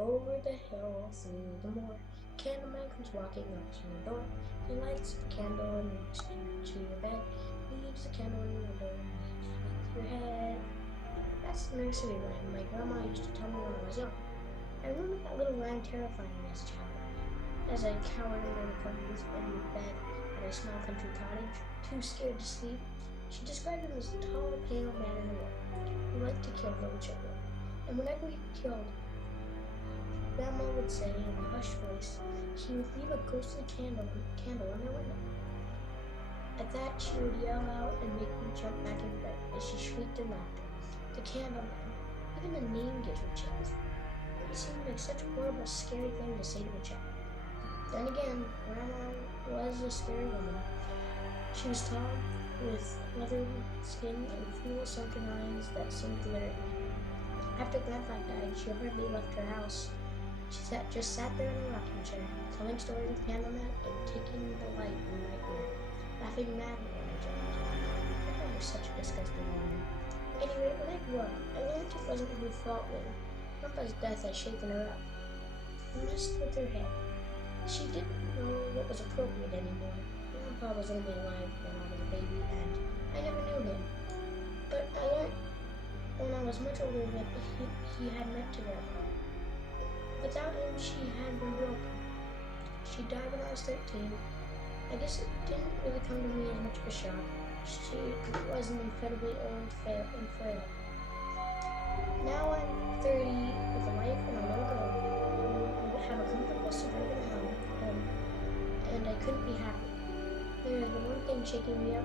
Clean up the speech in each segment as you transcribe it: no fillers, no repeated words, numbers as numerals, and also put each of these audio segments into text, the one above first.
over the hill through the moor. Candleman comes walking up to your door. He lights the candle and walks to your bed. Leaves the candle in your window and leaves with your head. That's the nursery rhyme my grandma used to tell me when I was young. I remember that little rhyme terrifying me as a child. As I cowered under the covers in bed at a small country cottage, too scared to sleep, she described him as a tall, pale man in the wood who liked to kill little children. And whenever he killed, Grandma would say in a hushed voice, he would leave a ghostly candle on their window. At that, she would yell out and make me jump back in bed as she shrieked in laughter. The Candleman. Even the name gives me chills. It seemed like such a horrible, scary thing to say to a child. Then again, Grandma was a scary woman. She was tall, with leathered skin and cruel sunken eyes that seemed to glare at me. After Grandpa died, she hardly left her house. She just sat there in a rocking chair, telling stories of Candleman and taking delight in nightmare, laughing madly when I jumped. Grandma was such a disgusting woman. Anyway, when I grew up, I learned it wasn't her fault when Grandpa's death had shaken her up, messed with her head. She didn't know what was appropriate anymore. Grandpa was only alive when I was a baby, and I never knew him. But I learned when I was much older that he had meant to Grandpa. Without him, she had been broken. She died when I was 13. I guess it didn't really come to me as much of a shock. She was an incredibly old and frail. Now I'm 30 with a wife and a little girl. I have a comfortable suburban home, and I couldn't be happy. There is the one thing shaking me up.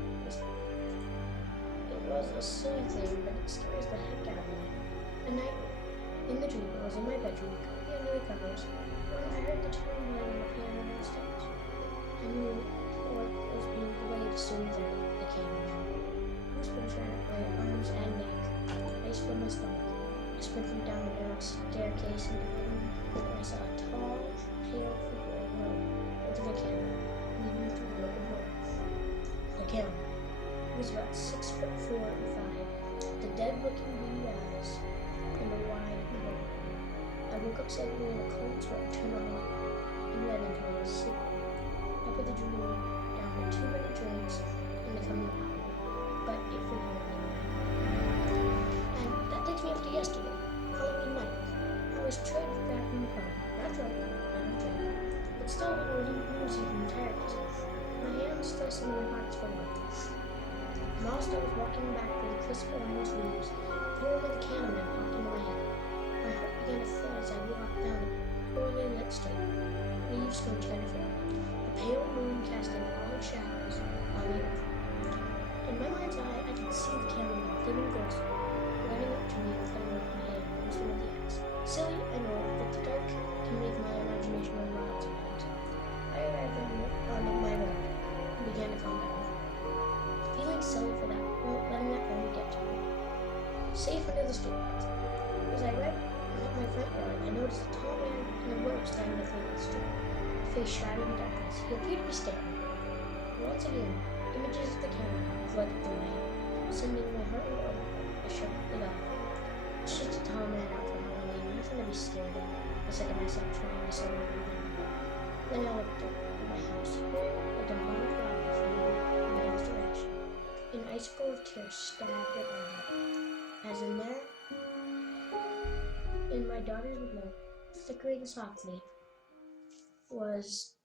It was a silly thing, but it scares the heck out of me. A nightmare. In the dream, I was in my bedroom, cozy under the covers, when I heard the tune playing on the piano downstairs. I knew what was being played to soothe the Candleman. Goosebumps ran up my arms and neck. Ice from my stomach. I sprinted down the narrow staircase into the room, where I saw a tall, pale figure in the over the candle, leading through the open door. The Candleman. He was about 6'4" and 5, the dead-looking beady eyes, and a wide nose. I woke up suddenly in a cold sweat, turned on the light, and read until I was asleep. I put the dream down to 2 minute drinks in the coming hour, but it frequently annoyed. And that takes me up to yesterday, Halloween night. I was back from the party, not drunk, I don't drink, but still a little woozy from tiredness. My hands still smelling hot as full. Whilst I was walking back through the crisp orange leaves, the horror of the Candleman popped into my head. My heart began to thud as I walked down the poorly lit street. Leaves from Jennifer. The pale moon casting odd shadows on the earth. In my mind's eye, I could see the Candleman, thin and ghostly, running up to me and cutting off my hand and whistling with the axe. Silly, I know, but the dark can make my imagination run wild sometimes. I arrived on my road and began to calm down. Feeling silly for that, letting that phone get to me. Safe under the streetlights. As I arrived at my front yard, I noticed a tall man in a robe standing at the end of the street, face shrouded in darkness. He appeared to be staring. Once again, images of the Candleman flooded through my head, sending my heart into overdrive. I shook it off. It's just a tall man out for Halloween, nothing to be scared of, I said to myself, trying to settle everything. Then I looked up at my house, hearing a demonic laugh from the man's direction. An icicle of tears stabbed at my heart. As in there, in my daughter's window, flickering softly, was